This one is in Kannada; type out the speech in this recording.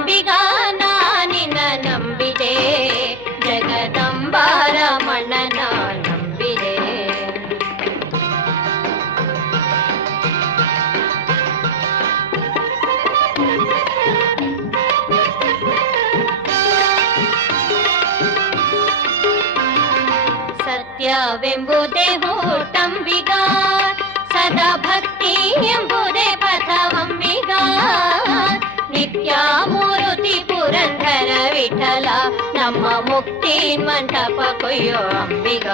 ಅಂಬಿಗ ನಾನಿನ ನಂಬಿದೆ ಜಗದಂಬಾರಮಣನ ನಂಬಿದೆ. ಸತ್ಯವೆಂಬುದೇ ಹೂಟಂಬಿಗ ಸದಾ ಭಕ್ತಿ ಎಂಬುದೇ ಪಥವಂಬಿಗ ನಿತ್ಯ ಮೂರುತಿ ಪುರಂದರ ವಿಠಲ ನಮ್ಮ ಮುಕ್ತಿ ಮಂಟಪ ಕೊಯ್ಯೋ ಅಂಬಿಗ.